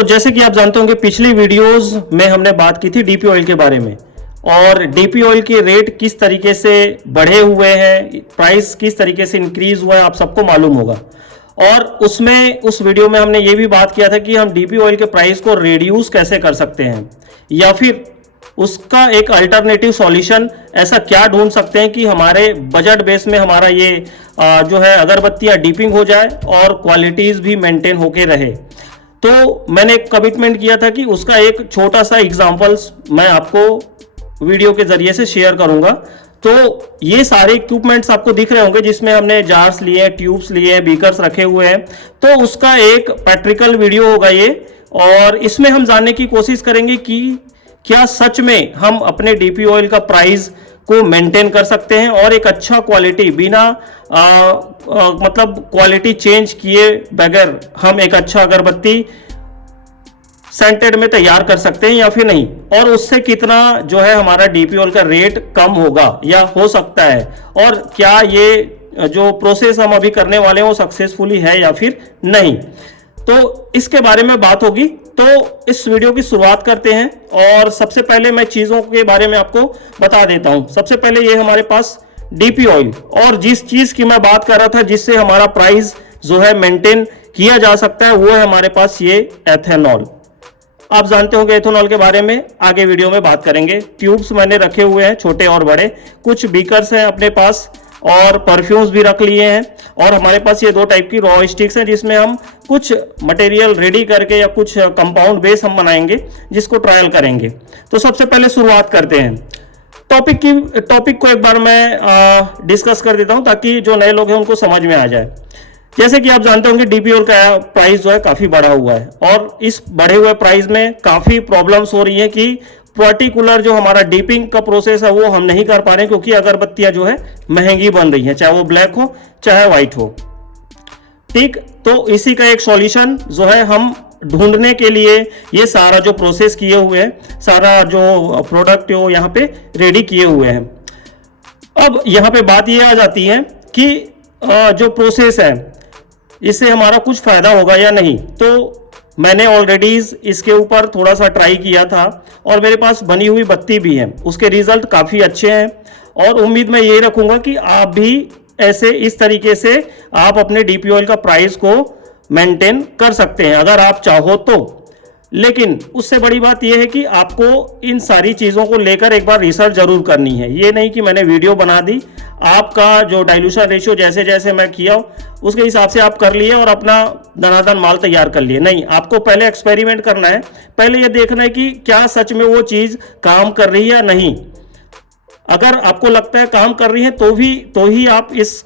तो जैसे कि आप जानते होंगे पिछली वीडियोस में हमने बात की थी डीपी ऑयल के बारे में, और डीपी ऑयल के रेट किस तरीके से बढ़े हुए हैं, प्राइस किस तरीके से इंक्रीज हुआ है, आप सबको मालूम होगा। और उस वीडियो में हमने ये भी बात किया था कि हम डीपी ऑयल के प्राइस को रिड्यूस कैसे कर सकते हैं, या फिर उसका एक अल्टरनेटिव सॉल्यूशन ऐसा क्या ढूंढ सकते हैं कि हमारे बजट बेस में हमारा ये जो है अगरबत्तियां डीपिंग हो जाए और क्वालिटीज भी मेंटेन होके रहे। तो मैंने एक कमिटमेंट किया था कि उसका एक छोटा सा एग्जांपल्स मैं आपको वीडियो के जरिए से शेयर करूंगा। तो ये सारे इक्विपमेंट्स आपको दिख रहे होंगे जिसमें हमने जार्स लिए हैं, ट्यूब्स लिए हैं, बीकर्स रखे हुए हैं। तो उसका एक प्रैक्टिकल वीडियो होगा ये, और इसमें हम जानने की कोशिश करेंगे कि क्या सच में हम अपने डीपी ऑयल का प्राइस को मेंटेन कर सकते हैं और एक अच्छा क्वालिटी बिना मतलब क्वालिटी चेंज किए बगैर हम एक अच्छा अगरबत्ती सेंटेड में तैयार कर सकते हैं या फिर नहीं, और उससे कितना जो है हमारा डीपी ऑयल का रेट कम होगा या हो सकता है, और क्या ये जो प्रोसेस हम अभी करने वाले हैं वो सक्सेसफुली है या फिर नहीं। तो इसके बारे में बात होगी। तो इस वीडियो की शुरुआत करते हैं, और सबसे पहले मैं चीजों के बारे में आपको बता देता हूं। सबसे पहले ये हमारे पास डीपी ऑयल, और जिस चीज की मैं बात कर रहा था जिससे हमारा प्राइस जो है मेंटेन किया जा सकता है, वो है हमारे पास ये एथेनॉल। आप जानते होंगे एथेनॉल के बारे में, आगे वीडियो में बात करेंगे। ट्यूब्स मैंने रखे हुए हैं छोटे और बड़े, कुछ बीकर्स हैं अपने पास, और परफ्यूम्स भी रख लिए हैं, और हमारे पास ये दो टाइप की रॉ स्टिक्स हैं जिसमें हम कुछ मटेरियल रेडी करके या कुछ कंपाउंड बेस हम बनाएंगे जिसको ट्रायल करेंगे। तो सबसे पहले शुरुआत करते हैं। टॉपिक को एक बार मैं डिस्कस कर देता हूं ताकि जो नए लोग हैं उनको समझ में आ जाए। जैसे कि आप जानते होंगे डीपी ऑयल का प्राइस जो है काफी बढ़ा हुआ है, और इस बढ़े हुए प्राइस में काफी प्रॉब्लम्स हो रही हैं कि पर्टिकुलर जो हमारा डीपिंग का प्रोसेस है वो हम नहीं कर पा रहे हैं, क्योंकि अगरबत्तियां जो है महंगी बन रही हैं, चाहे वो ब्लैक हो चाहे व्हाइट हो। ठीक, तो इसी का एक सॉल्यूशन जो है हम ढूंढने के लिए ये सारा जो प्रोसेस किए हुए हैं, सारा जो प्रोडक्ट वो यहाँ पे रेडी किए हुए हैं। अब यहाँ पे बात ये आ जाती है कि जो प्रोसेस है इससे हमारा कुछ फायदा होगा या नहीं। तो मैंने ऑलरेडी इसके ऊपर थोड़ा सा ट्राई किया था, और मेरे पास बनी हुई बत्ती भी है, उसके रिजल्ट काफ़ी अच्छे हैं, और उम्मीद मैं ये रखूंगा कि आप भी ऐसे इस तरीके से आप अपने डीपी ऑयल का प्राइस को मेंटेन कर सकते हैं अगर आप चाहो तो। लेकिन उससे बड़ी बात यह है कि आपको इन सारी चीज़ों को लेकर एक बार रिसर्च जरूर करनी है। ये नहीं कि मैंने वीडियो बना दी, आपका जो डाइल्यूशन रेशियो जैसे जैसे मैं किया उसके हिसाब से आप कर लिए और अपना दनादन माल तैयार कर लिए। नहीं, आपको पहले एक्सपेरिमेंट करना है, पहले ये देखना है कि क्या सच में वो चीज़ काम कर रही है या नहीं। अगर आपको लगता है काम कर रही है तो ही आप इस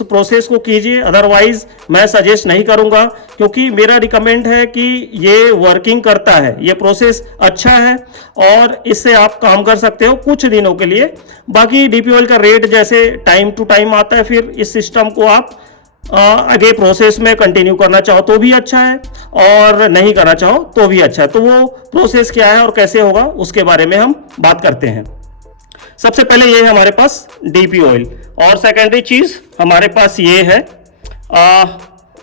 प्रोसेस को कीजिए, अदरवाइज मैं सजेस्ट नहीं करूंगा, क्योंकि मेरा रिकमेंड है कि ये वर्किंग करता है, ये प्रोसेस अच्छा है और इससे आप काम कर सकते हो कुछ दिनों के लिए। बाकी डीपी ऑयल का रेट जैसे टाइम टू टाइम आता है, फिर इस सिस्टम को आप आगे प्रोसेस में कंटिन्यू करना चाहो तो भी अच्छा है, और नहीं करना चाहो तो भी अच्छा है। तो वो प्रोसेस क्या है और कैसे होगा उसके बारे में हम बात करते हैं। सबसे पहले ये है हमारे पास डीपी ऑयल, और सेकेंडरी चीज हमारे पास ये है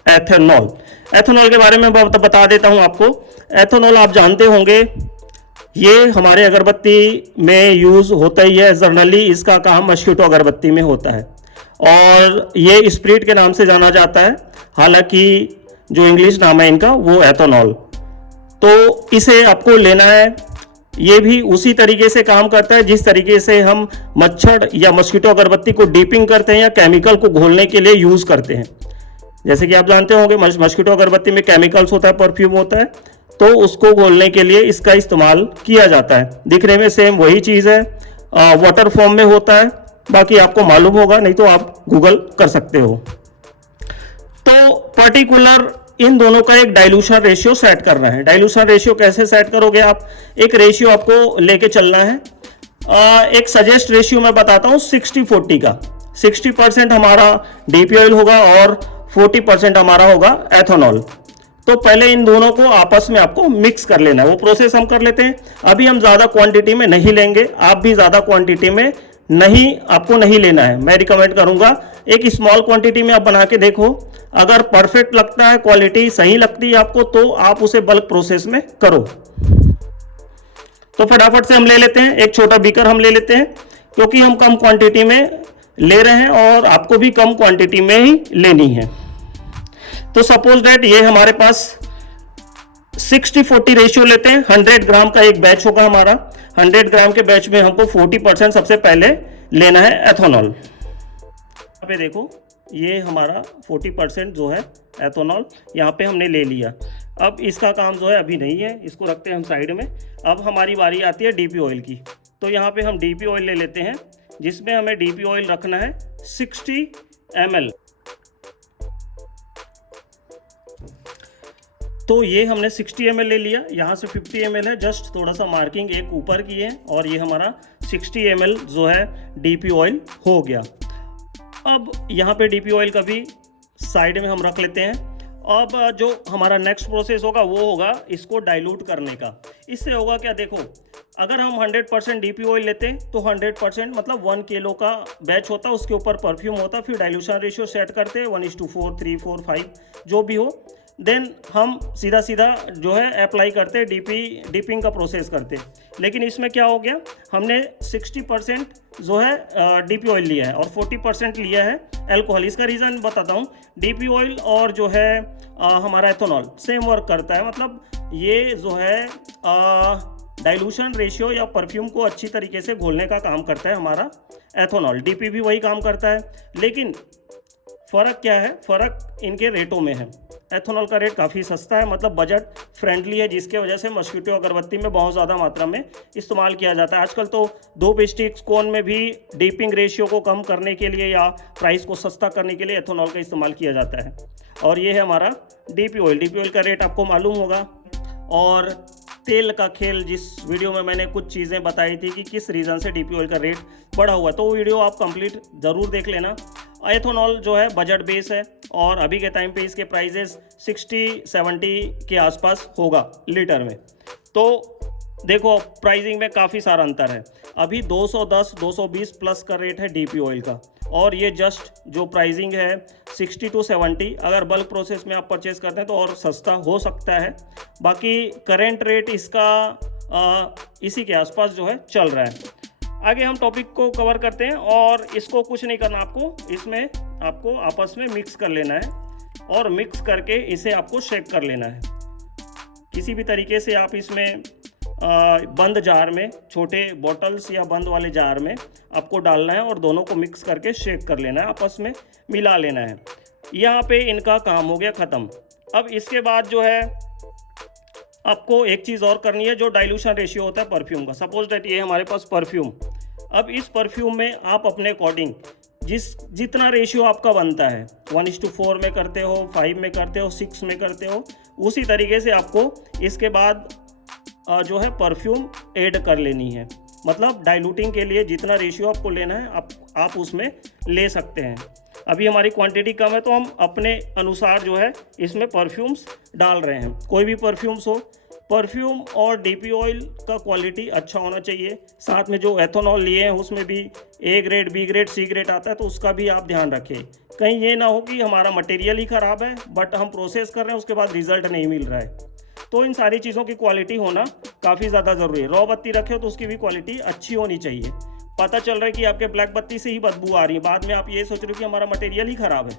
एथेनॉल। एथेनॉल के बारे में बता देता हूं आपको। एथेनॉल आप जानते होंगे ये हमारे अगरबत्ती में यूज होता ही है। जनरली इसका काम मस्कीटो अगरबत्ती में होता है, और ये स्प्रिट के नाम से जाना जाता है, हालांकि जो इंग्लिश नाम है इनका वो एथेनॉल। तो इसे आपको लेना है। ये भी उसी तरीके से काम करता है जिस तरीके से हम मच्छर या मस्कीटो अगरबत्ती को डीपिंग करते हैं या केमिकल को घोलने के लिए यूज करते हैं। जैसे कि आप जानते होंगे मस्कीटो अगरबत्ती में केमिकल्स होता है, परफ्यूम होता है, तो उसको घोलने के लिए इसका इस्तेमाल किया जाता है। दिखने में सेम वही चीज़ है, वाटर फॉर्म में होता है, बाकी आपको मालूम होगा, नहीं तो आप गूगल कर सकते हो। तो पर्टिकुलर इन दोनों का एक डाइल्यूशन रेशियो सेट करना है। डाइल्यूशन रेशियो कैसे सेट करोगे आप? एक रेशियो आपको लेके चलना है। एक सजेस्ट रेशियो मैं बताता हूँ 60-40 का। 60% हमारा डीपी ऑयल होगा और 40% हमारा होगा एथेनॉल। तो पहले इन दोनों को आपस में आपको मिक्स कर लेना है। वो प्रोसेस हम कर लेते हैं। अभी हम ज़्यादा क्वांटिटी में नहीं लेंगे, आप भी ज़्यादा क्वांटिटी में नहीं, आपको नहीं लेना है। मैं रिकमेंड करूंगा एक स्मॉल क्वांटिटी में आप बना के देखो, अगर परफेक्ट लगता है, क्वालिटी सही लगती है आपको, तो आप उसे बल्क प्रोसेस में करो। तो फटाफट से हम ले लेते हैं, एक छोटा बीकर हम ले लेते हैं, क्योंकि हम कम क्वांटिटी में ले रहे हैं और आपको भी कम क्वांटिटी में ही लेनी है। तो सपोज दैट ये हमारे पास 60-40 रेशियो लेते हैं, 100 ग्राम का एक बैच होगा हमारा। 100 ग्राम के बैच में हमको 40% सबसे पहले लेना है एथेनॉल। यहाँ पे देखो, ये हमारा 40% जो है एथेनॉल यहाँ पे हमने ले लिया। अब इसका काम जो है अभी नहीं है, इसको रखते हैं हम साइड में। अब हमारी बारी आती है डीपी ऑयल की। तो यहाँ पे हम डीपी ऑयल ले लेते हैं, जिसमें हमें डीपी ऑयल रखना है 60 ml। तो ये हमने 60 ml ले लिया, यहाँ से 50 ml है, जस्ट थोड़ा सा मार्किंग एक ऊपर की है, और ये हमारा 60 ml जो है डीपी ऑयल हो गया। अब यहाँ पे डीपी ऑयल का भी साइड में हम रख लेते हैं। अब जो हमारा नेक्स्ट प्रोसेस होगा वो होगा इसको डाइल्यूट करने का। इससे होगा क्या, देखो, अगर हम 100% डीपी ऑयल लेते हैं तो 100% मतलब 1 किलो का बैच होता है, उसके ऊपर परफ्यूम होता है, फिर डाइल्यूशन रेशियो सेट करते हैं 1:4, 3, 4, 5 जो भी हो। देन हम सीधा सीधा जो है अप्लाई करते हैं, डिपिंग का प्रोसेस करते हैं। लेकिन इसमें क्या हो गया, हमने 60% जो है डीपी ऑयल लिया है और 40% लिया है अल्कोहल। इसका रीज़न बताता हूँ। डीपी ऑयल और जो है हमारा एथेनॉल सेम वर्क करता है, मतलब ये जो है डाइल्यूशन रेशियो या परफ्यूम को अच्छी तरीके से घोलने का काम करता है हमारा एथेनॉल। डीपी भी वही काम करता है, लेकिन फ़र्क क्या है, फ़र्क इनके रेटों में है। एथेनॉल का रेट काफ़ी सस्ता है, मतलब बजट फ्रेंडली है, जिसके वजह से मस्कीटो अगरबत्ती में बहुत ज़्यादा मात्रा में इस्तेमाल किया जाता है। आजकल तो धूप स्टिक्स कोन में भी डीपिंग रेशियो को कम करने के लिए या प्राइस को सस्ता करने के लिए एथेनॉल का इस्तेमाल किया जाता है। और ये है हमारा डीपी ऑयल। डीपी ऑयल का रेट आपको मालूम होगा। और तेल का खेल, जिस वीडियो में मैंने कुछ चीज़ें बताई थी कि किस रीज़न से डीपी ऑयल का रेट बढ़ा हुआ है, तो वो वीडियो आप कंप्लीट ज़रूर देख लेना। एथेनॉल जो है बजट बेस है और अभी के टाइम पे इसके प्राइजेस 60-70 के आसपास होगा लीटर में। तो देखो, प्राइसिंग में काफ़ी सारा अंतर है। अभी 210-220 प्लस का रेट है डीपी ऑयल का, और ये जस्ट जो प्राइसिंग है 60-70। अगर बल्क प्रोसेस में आप परचेस करते हैं तो और सस्ता हो सकता है। बाकी करेंट रेट इसका इसी के आसपास जो है चल रहा है। आगे हम टॉपिक को कवर करते हैं, और इसको कुछ नहीं करना आपको, इसमें आपको आपस में मिक्स कर लेना है, और मिक्स करके इसे आपको शेक कर लेना है। किसी भी तरीके से आप इसमें बंद जार में, छोटे बॉटल्स या बंद वाले जार में आपको डालना है और दोनों को मिक्स करके शेक कर लेना है, आपस में मिला लेना है। यहाँ पे इनका काम हो गया ख़त्म। अब इसके बाद जो है आपको एक चीज़ और करनी है, जो डाइल्यूशन रेशियो होता है परफ्यूम का। सपोज दैट ये हमारे पास परफ्यूम, अब इस परफ्यूम में आप अपने अकॉर्डिंग जितना रेशियो आपका बनता है, 1:4 में करते हो, 5 में करते हो, 6 में करते हो, उसी तरीके से आपको इसके बाद जो है परफ्यूम ऐड कर लेनी है। मतलब डाइल्यूटिंग के लिए जितना रेशियो आपको लेना है आप उसमें ले सकते हैं। अभी हमारी क्वांटिटी कम है तो हम अपने अनुसार जो है इसमें परफ्यूम्स डाल रहे हैं। कोई भी परफ्यूम्स हो, परफ्यूम और डीपी ऑयल का क्वालिटी अच्छा होना चाहिए। साथ में जो एथेनॉल लिए हैं उसमें भी A grade, B grade, C grade आता है, तो उसका भी आप ध्यान रखें। कहीं ये ना हो कि हमारा मटेरियल ही ख़राब है बट हम प्रोसेस कर रहे हैं, उसके बाद रिजल्ट नहीं मिल रहा है। तो इन सारी चीज़ों की क्वालिटी होना काफ़ी ज़्यादा ज़रूरी है। रॉ बत्ती रखे हो तो उसकी भी क्वालिटी अच्छी होनी चाहिए। पता चल रहा है कि आपके ब्लैक बत्ती से ही बदबू आ रही है, बाद में आप ये सोच रहे हो कि हमारा मटेरियल ही ख़राब है।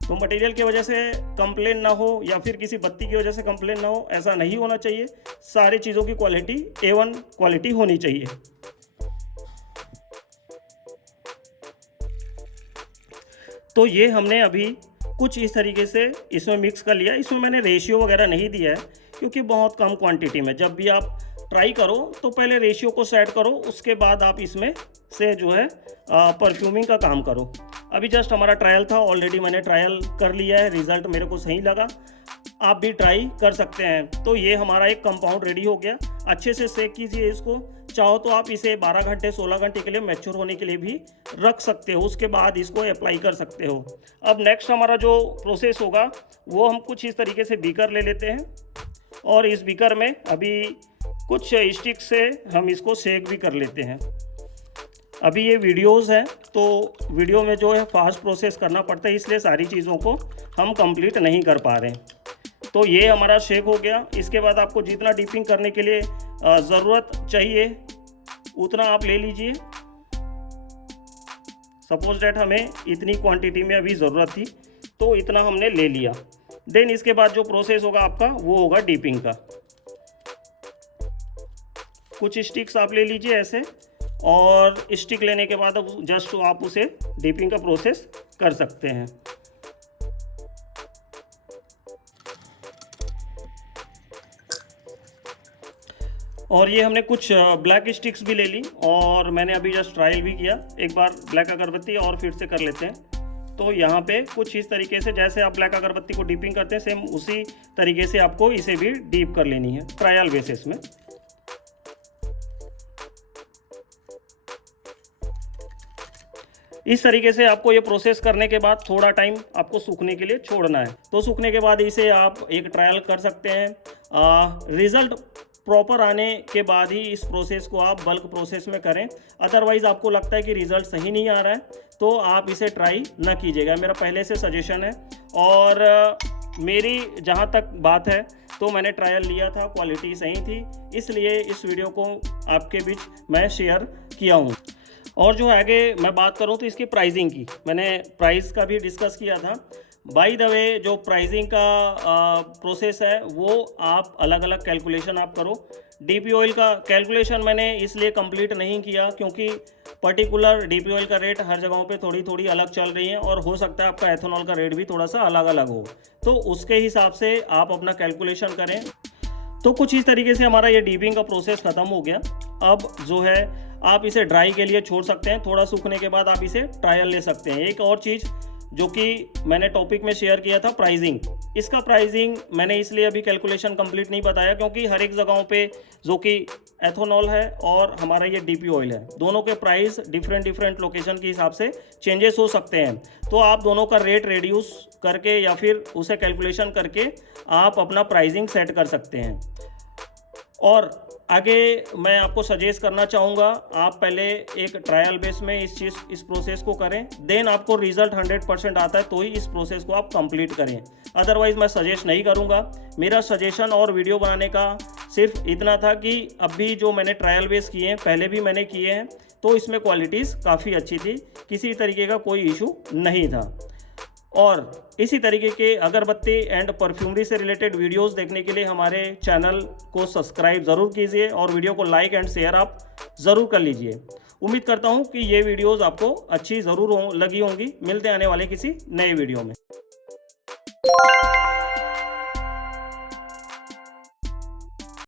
तो मटेरियल की वजह से कंप्लेन ना हो या फिर किसी बत्ती की वजह से कंप्लेन ना हो, ऐसा नहीं होना चाहिए। सारी चीज़ों की क्वालिटी A1 क्वालिटी होनी चाहिए। तो ये हमने अभी कुछ इस तरीके से इसमें मिक्स कर लिया। इसमें मैंने रेशियो वगैरह नहीं दिया है क्योंकि बहुत कम क्वांटिटी में। जब भी आप ट्राई करो तो पहले रेशियो को सेट करो, उसके बाद आप इसमें से जो है परफ्यूमिंग का काम करो। अभी जस्ट हमारा ट्रायल था, ऑलरेडी मैंने ट्रायल कर लिया है, रिज़ल्ट मेरे को सही लगा। आप भी ट्राई कर सकते हैं। तो ये हमारा एक कंपाउंड रेडी हो गया। अच्छे से सेक कीजिए इसको। चाहो तो आप इसे 12 घंटे 16 घंटे के लिए मैच्योर होने के लिए भी रख सकते हो, उसके बाद इसको अप्लाई कर सकते हो। अब नेक्स्ट हमारा जो प्रोसेस होगा वो हम कुछ इस तरीके से बीकर ले लेते हैं, और इस बीकर में अभी कुछ स्टिक से हम इसको सेक भी कर लेते हैं। अभी ये वीडियोस है तो वीडियो में जो है फास्ट प्रोसेस करना पड़ता है, इसलिए सारी चीज़ों को हम कंप्लीट नहीं कर पा रहे हैं। तो ये हमारा शेक हो गया। इसके बाद आपको जितना डीपिंग करने के लिए ज़रूरत चाहिए उतना आप ले लीजिए। सपोज डेट हमें इतनी क्वांटिटी में अभी ज़रूरत थी तो इतना हमने ले लिया। देन इसके बाद जो प्रोसेस होगा आपका वो होगा डीपिंग का। कुछ स्टिक्स आप ले लीजिए ऐसे, और स्टिक लेने के बाद अब जस्ट आप उसे डीपिंग का प्रोसेस कर सकते हैं। और ये हमने कुछ ब्लैक स्टिक्स भी ले ली और मैंने अभी जस्ट ट्रायल भी किया। एक बार ब्लैक अगरबत्ती और फिर से कर लेते हैं। तो यहाँ पे कुछ इस तरीके से जैसे आप ब्लैक अगरबत्ती को डीपिंग करते हैं सेम उसी तरीके से आपको इसे भी डीप कर लेनी है ट्रायल बेसिस में। इस तरीके से आपको ये प्रोसेस करने के बाद थोड़ा टाइम आपको सूखने के लिए छोड़ना है। तो सूखने के बाद इसे आप एक ट्रायल कर सकते हैं। रिज़ल्ट प्रॉपर आने के बाद ही इस प्रोसेस को आप बल्क प्रोसेस में करें। अदरवाइज़ आपको लगता है कि रिज़ल्ट सही नहीं आ रहा है तो आप इसे ट्राई ना कीजिएगा, मेरा पहले से सजेशन है। और मेरी जहाँ तक बात है तो मैंने ट्रायल लिया था, क्वालिटी सही थी, इसलिए इस वीडियो को आपके बीच मैं शेयर किया हूँ। और जो आगे मैं बात करूं तो इसकी प्राइसिंग की, मैंने प्राइस का भी डिस्कस किया था। बाय द वे जो प्राइसिंग का प्रोसेस है वो आप अलग अलग कैलकुलेशन आप करो। डीपी ऑयल का कैलकुलेशन मैंने इसलिए कंप्लीट नहीं किया क्योंकि पर्टिकुलर डीपी ऑयल का रेट हर जगहों पे थोड़ी थोड़ी अलग चल रही है और हो सकता है आपका एथेनॉल का रेट भी थोड़ा सा अलग अलग हो, तो उसके हिसाब से आप अपना कैलकुलेशन करें। तो कुछ इस तरीके से हमारा ये डीपिंग का प्रोसेस ख़त्म हो गया। अब जो है आप इसे ड्राई के लिए छोड़ सकते हैं, थोड़ा सूखने के बाद आप इसे ट्रायल ले सकते हैं। एक और चीज़ जो कि मैंने टॉपिक में शेयर किया था, प्राइसिंग। इसका प्राइसिंग मैंने इसलिए अभी कैलकुलेशन कंप्लीट नहीं बताया क्योंकि हर एक जगहों पे जो कि एथेनॉल है और हमारा ये डीपी ऑयल है, दोनों के प्राइस डिफरेंट लोकेशन के हिसाब से चेंजेस हो सकते हैं। तो आप दोनों का रेट रिड्यूस करके या फिर उसे कैलकुलेशन करके आप अपना प्राइसिंग सेट कर सकते हैं। और आगे मैं आपको सजेस्ट करना चाहूँगा आप पहले एक ट्रायल बेस में इस प्रोसेस को करें, देन आपको रिजल्ट 100% आता है तो ही इस प्रोसेस को आप कंप्लीट करें। अदरवाइज़ मैं सजेस्ट नहीं करूँगा। मेरा सजेशन और वीडियो बनाने का सिर्फ इतना था कि अभी जो मैंने ट्रायल बेस किए हैं, पहले भी मैंने किए हैं, तो इसमें क्वालिटीज़ काफ़ी अच्छी थी, किसी तरीके का कोई इशू नहीं था। और इसी तरीके के अगरबत्ती एंड परफ्यूमरी से रिलेटेड वीडियोस देखने के लिए हमारे चैनल को सब्सक्राइब ज़रूर कीजिए और वीडियो को लाइक एंड शेयर आप ज़रूर कर लीजिए। उम्मीद करता हूं कि ये वीडियोस आपको अच्छी ज़रूर लगी होंगी। मिलते आने वाले किसी नए वीडियो में।